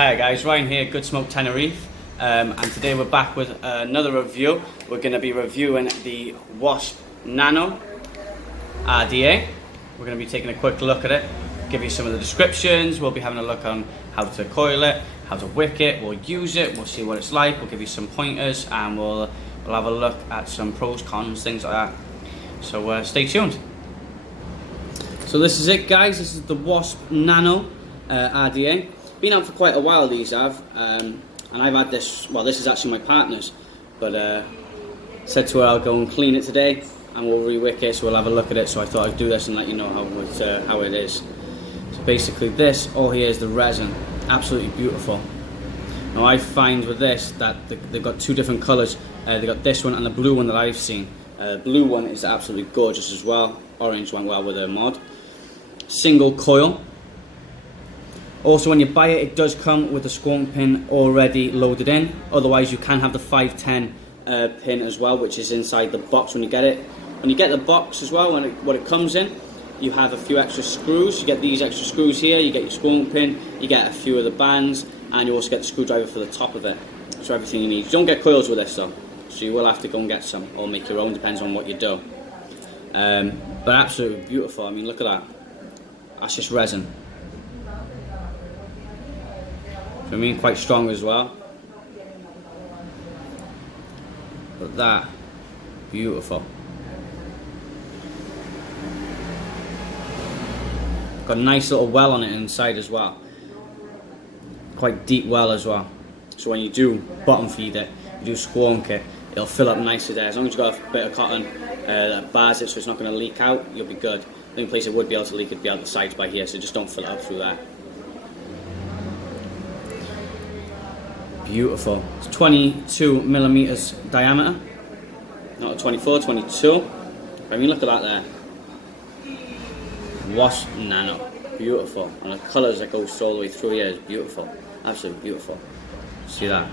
Hi guys, Ryan here, Goodsmoke Tenerife, and today we're back with another review. We're going to be reviewing the Wasp Nano RDA. We're going to be taking a quick look at it, give you some of the descriptions. We'll be having a look on how to coil it, how to wick it, we'll use it, we'll see what it's like, we'll give you some pointers, and we'll have a look at some pros, cons, things like that. So stay tuned. So this is it guys, this is the Wasp Nano RDA. Been out for quite a while, these have, and I've had this, well this is actually my partner's, but said to her I'll go and clean it today and we'll re-wick it, so we'll have a look at it. So I thought I'd do this and let you know how it is. So basically this, all here is the resin, absolutely beautiful. Now I find with this that they've got two different colours, they've got this one and the blue one that I've seen. The blue one is absolutely gorgeous as well, orange went well with the mod. Single coil. Also, when you buy it, it does come with the squonk pin already loaded in. Otherwise, you can have the 510 pin as well, which is inside the box when you get it. When you get the box as well, what it comes in, you have a few extra screws. You get these extra screws here, you get your squonk pin, you get a few of the bands, and you also get the screwdriver for the top of it. So everything you need. You don't get coils with this though, so you will have to go and get some, or make your own, depends on what you do. But absolutely beautiful. I mean, look at that. That's just resin. I mean, quite strong as well. But that, beautiful. Got a nice little well on it inside as well. Quite deep well as well. So when you do bottom feed it, you do squonk it, it'll fill up nicely there. As long as you've got a bit of cotton that bars it so it's not going to leak out, you'll be good. The only place it would be able to leak would be out the sides by here, so just don't fill it up through that. Beautiful. It's 22 millimeters diameter, not a 24, 22. I mean, look at that there. Wasp Nano, beautiful. And the colours that go all the way through here is beautiful, absolutely beautiful. See that?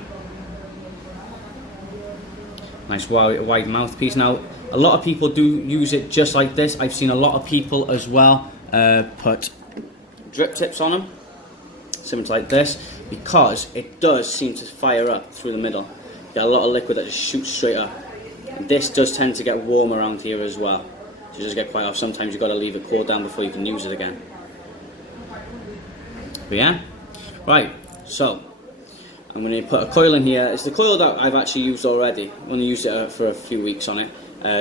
Nice wide mouthpiece. Now, a lot of people do use it just like this. I've seen a lot of people as well put drip tips on them, similar to like this, because it does seem to fire up through the middle. You get a lot of liquid that just shoots straight up. And this does tend to get warm around here as well, so it does get quite off. Sometimes you've got to leave it cool down before you can use it again. But yeah, right, so I'm going to put a coil in here. It's the coil that I've actually used already. I'm going to use it for a few weeks on it.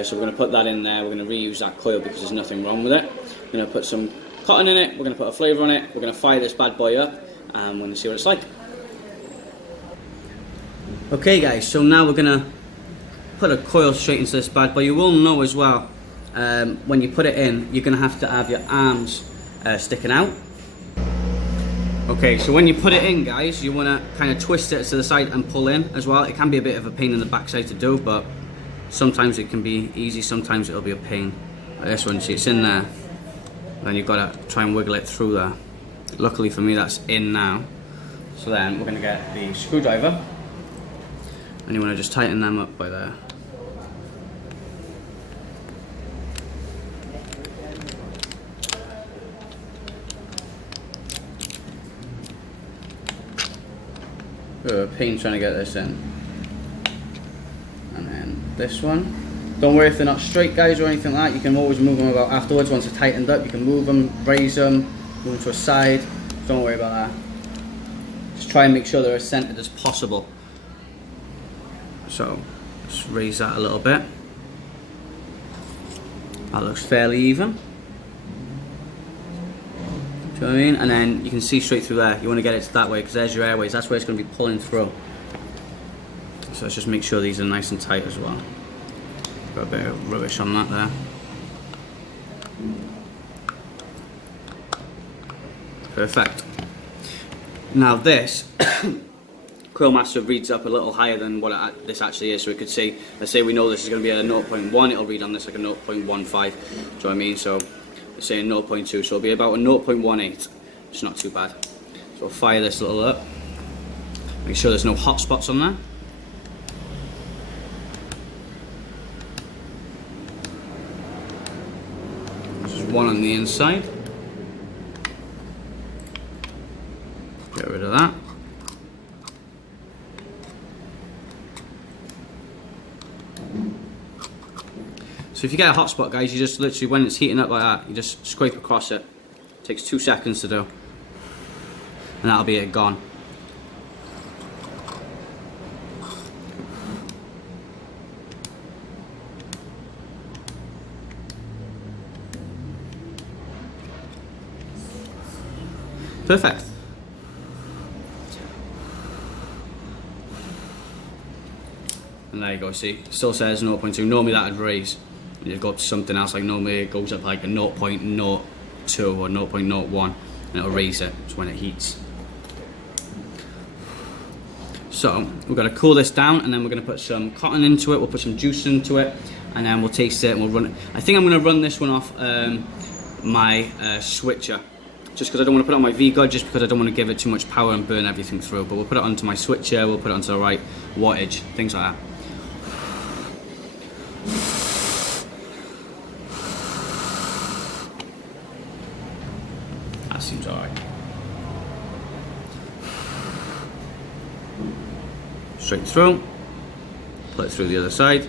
So we're going to put that in there. We're going to reuse that coil because there's nothing wrong with it. We're going to put some cotton in it. We're going to put a flavour on it. We're going to fire this bad boy up, and we're going to see what it's like. Okay guys, so now we're going to put a coil straight into this bad boy. You will know as well, when you put it in, you're going to have your arms sticking out. Okay, so when you put it in guys, you want to kind of twist it to the side and pull in as well. It can be a bit of a pain in the backside to do, but sometimes it can be easy, sometimes it'll be a pain. Like this one, see it's in there, then you've got to try and wiggle it through there. Luckily for me that's in now. So then we're going to get the screwdriver, and you want to just tighten them up by there. Pain trying to get this in. And then this one. Don't worry if they're not straight guys or anything like that, you can always move them about afterwards. Once they're tightened up, you can move them, raise them, move them to a side. Don't worry about that. Just try and make sure they're as centered as possible. So, just raise that a little bit. That looks fairly even. Do you know what I mean? And then you can see straight through there. You want to get it that way because there's your airways. That's where it's going to be pulling through. So let's just make sure these are nice and tight as well. Got a bit of rubbish on that there. Perfect. Now this Coil Master reads up a little higher than what this actually is, so we could see, let's say we know this is going to be at a 0.1, it'll read on this like a 0.15. Do you know what I mean? So let's say a 0.2, so it'll be about a 0.18. It's not too bad. So we'll fire this little up. Make sure there's no hot spots on there. One on the inside. Get rid of that. So if you get a hot spot, guys, you just literally, when it's heating up like that, you just scrape across it. It takes 2 seconds to do. And that'll be it gone. Perfect. And there you go, see, it still says 0.2. Normally that would raise. And you'd go up to something else, like normally it goes up like a 0.02 or 0.01, and it'll raise it when it heats. So we're going to cool this down, and then we're going to put some cotton into it, we'll put some juice into it, and then we'll taste it and we'll run it. I think I'm going to run this one off my switcher, just because I don't want to put it on my V-God, just because I don't want to give it too much power and burn everything through. But we'll put it onto my switcher, we'll put it onto the right wattage, things like that. That seems alright. Straight through, put it through the other side.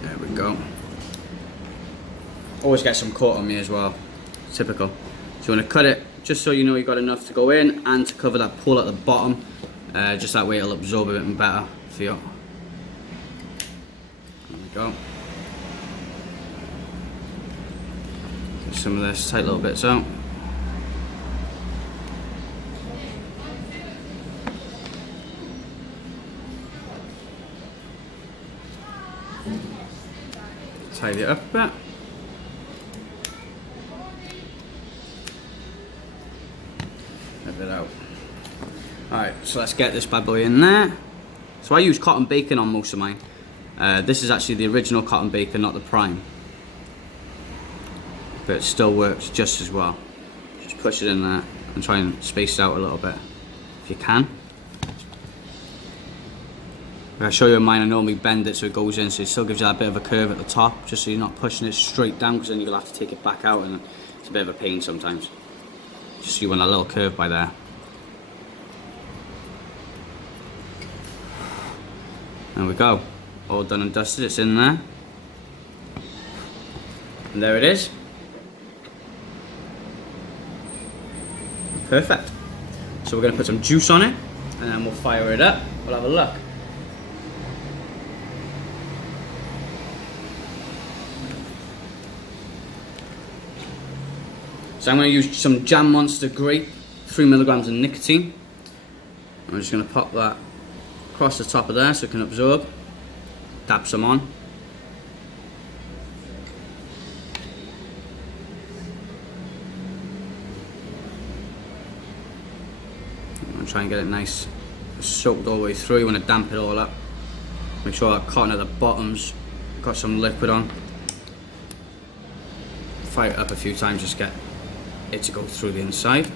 There we go. Always get some caught on me as well, typical. So you want to cut it just so you know you've got enough to go in and to cover that pull at the bottom, just that way it'll absorb a bit better for you. There we go. Get some of this tight little bits out. Tidy it up a bit. It out. Alright, so let's get this bad boy in there. So I use cotton bacon on most of mine. This is actually the original cotton bacon, not the prime. But it still works just as well. Just push it in there and try and space it out a little bit if you can. I'll show you mine. I normally bend it so it goes in, so it still gives you that bit of a curve at the top, just so you're not pushing it straight down, because then you'll have to take it back out and it's a bit of a pain sometimes. Just so you want a little curve by there. There we go. All done and dusted, it's in there. And there it is. Perfect. So we're going to put some juice on it, and then we'll fire it up. We'll have a look. So I'm going to use some Jam Monster Grape, 3 milligrams of nicotine. I'm just going to pop that across the top of there so it can absorb. Dab some on. I'm going to try and get it nice soaked all the way through. You want to damp it all up. Make sure that cotton at the bottom's got some liquid on. Fire it up a few times, just get it to go through the inside.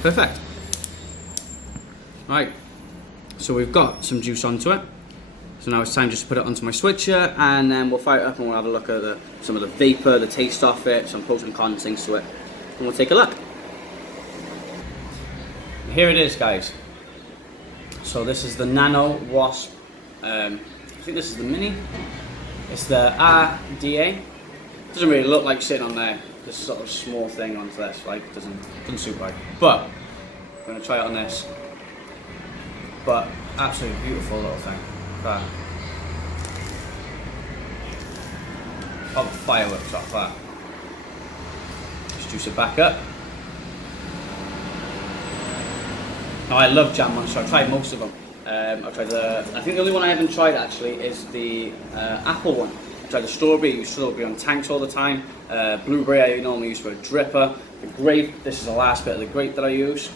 Perfect. Right, so we've got some juice onto it. So now it's time just to put it onto my switcher, and then we'll fire it up and we'll have a look at some of the vapor, the taste off it, some pros and cons things to it, and we'll take a look. Here it is, guys. So this is the Nano Wasp. I think this is the mini. It's the RDA. Doesn't really look like sitting on there. This sort of small thing onto this, like doesn't suit right. But I'm gonna try it on this. But absolutely beautiful little thing. That. Pop fireworks off that. Just juice it back up. Now I love Jam Monster. I've tried most of them. I've tried I think the only one I haven't tried actually is the apple one. I tried the strawberry. I use strawberry on tanks all the time. Blueberry I normally use for a dripper. The grape, this is the last bit of the grape that I use.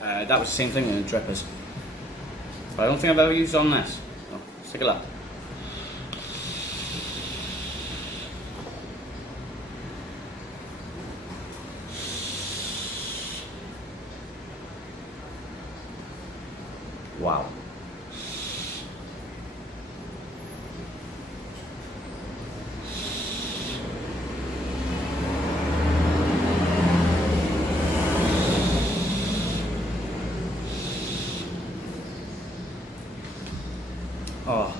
That was the same thing in the drippers. But I don't think I've ever used it on this. So, let's take a look. Wow. Oh,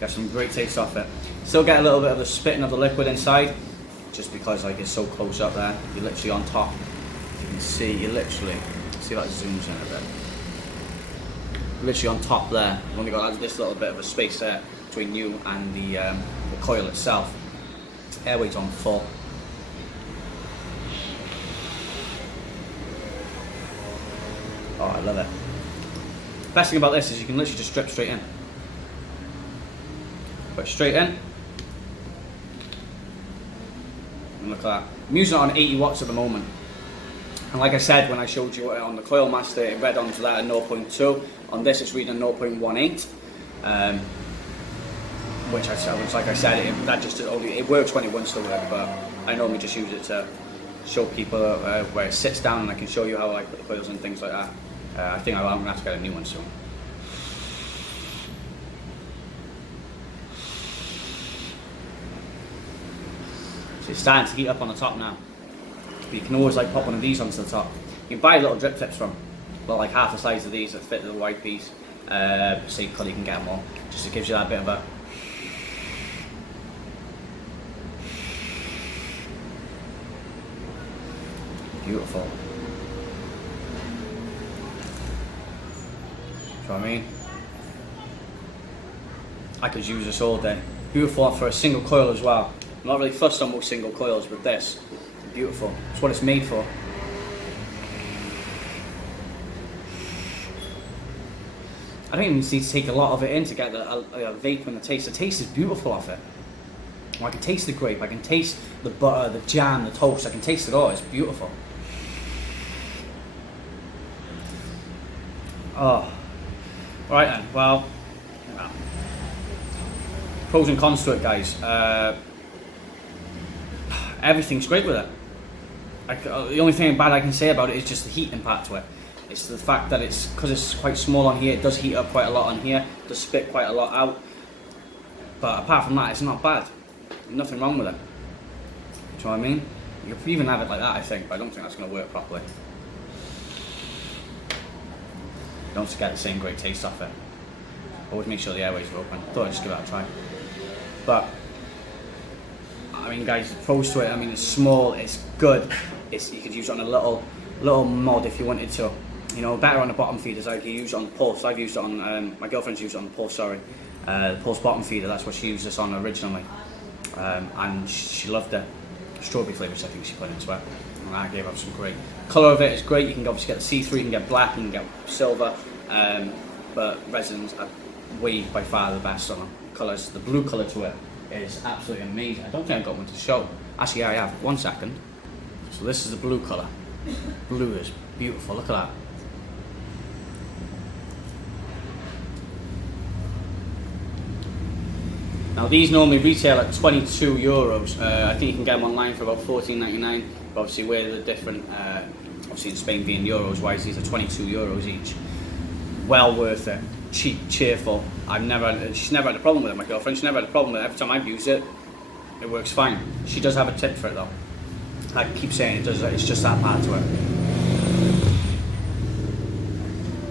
got some great taste off it. Still get a little bit of the spitting of the liquid inside, just because like it's so close up there. You're literally on top. You can see, you literally, see that zooms in a bit. Literally on top there. You've only got this little bit of a space there between you and the coil itself. Airway's on full. Oh, I love it. Best thing about this is you can literally just drip straight in. Put it straight in. And look at that. I'm using it on 80 watts at the moment. And like I said, when I showed you on the Coil Master, it read onto that at 0.2. On this, it's reading 0.18. Which like I said, it works when it wants to work, but I normally just use it to show people where it sits down, and I can show you how I put the coils and things like that. I think I'm going to have to get a new one soon. So it's starting to heat up on the top now. But you can always like pop one of these onto the top. You can buy little drip tips from, well, like half the size of these that fit the white piece. So you can get them all. Just it gives you that bit of a. Beautiful. Do you know what I mean? I could use this all day. Beautiful for a single coil as well. I'm not really fussed on most single coils, but this, beautiful. It's what it's made for. I don't even need to take a lot of it in to get the vape and the taste. The taste is beautiful off it. I can taste the grape, I can taste the butter, the jam, the toast, I can taste it all. It's beautiful. Oh. Right then, well, pros and cons to it, guys. Everything's great with it. The only thing bad I can say about it is just the heat impact to it. It's the fact that because it's quite small on here, it does heat up quite a lot on here, it does spit quite a lot out. But apart from that, it's not bad. Nothing wrong with it. Do you know what I mean? You could even have it like that, I think, but I don't think that's going to work properly. You don't get the same great taste off it. Always make sure the airways are open. Thought I'd just give it a try. But I mean, guys, the pros to it. I mean, it's small, it's good. You could use it on a little mod if you wanted to. You know, better on the bottom feeders. I could use it on the Pulse. I've used it on. My girlfriend's used it on the Pulse. Sorry, the Pulse bottom feeder. That's what she used this on originally, and she loved it. Strawberry flavours, I think she put into it. And I gave up some great. Colour of it is great. You can obviously get the see-through, you can get black, you can get silver, but resins are by far the best on them. Colours, the blue colour to it is absolutely amazing. I don't think I've got one to show. Actually, yeah, I have. 1 second. So this is the blue colour. Blue is beautiful. Look at that. Now these normally retail at €22. I think you can get them online for about $14.99. But obviously we're the different. Obviously in Spain being euros wise, these are €22 each. Well worth it. Cheap, cheerful. She's never had a problem with it. My girlfriend, she's never had a problem with it. Every time I've used it, it works fine. She does have a tip for it though. I keep saying it does. It's just that bad to it.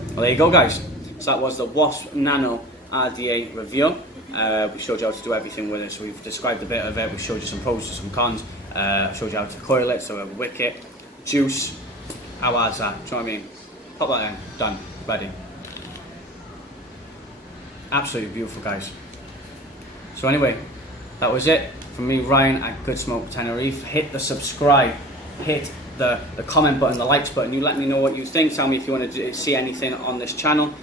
Well, there you go, guys. So that was the Wasp Nano RDA review. We showed you how to do everything with it. So we've described a bit of it. We showed you some pros and some cons. Showed you how to coil it. So a wicket, juice. How hard's that? Do you know what I mean? Pop that in. Done. Ready. Absolutely beautiful, guys. So anyway, that was it from me, Ryan at Goodsmoke Tenerife. Hit the subscribe, hit the comment button, the likes button. You let me know what you think. Tell me if you want to see anything on this channel.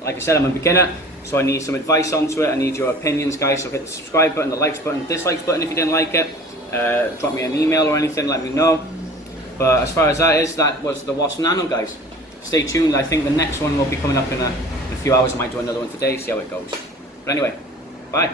Like I said, I'm a beginner, so I need some advice onto it. I need your opinions, guys. So hit the subscribe button, the likes button, dislikes button if you didn't like it. Drop me an email or anything, let me know. But as far as that was the Wasp Nano, guys. Stay tuned. I think the next one will be coming up in a few hours. I might do another one today, see how it goes. But anyway, bye.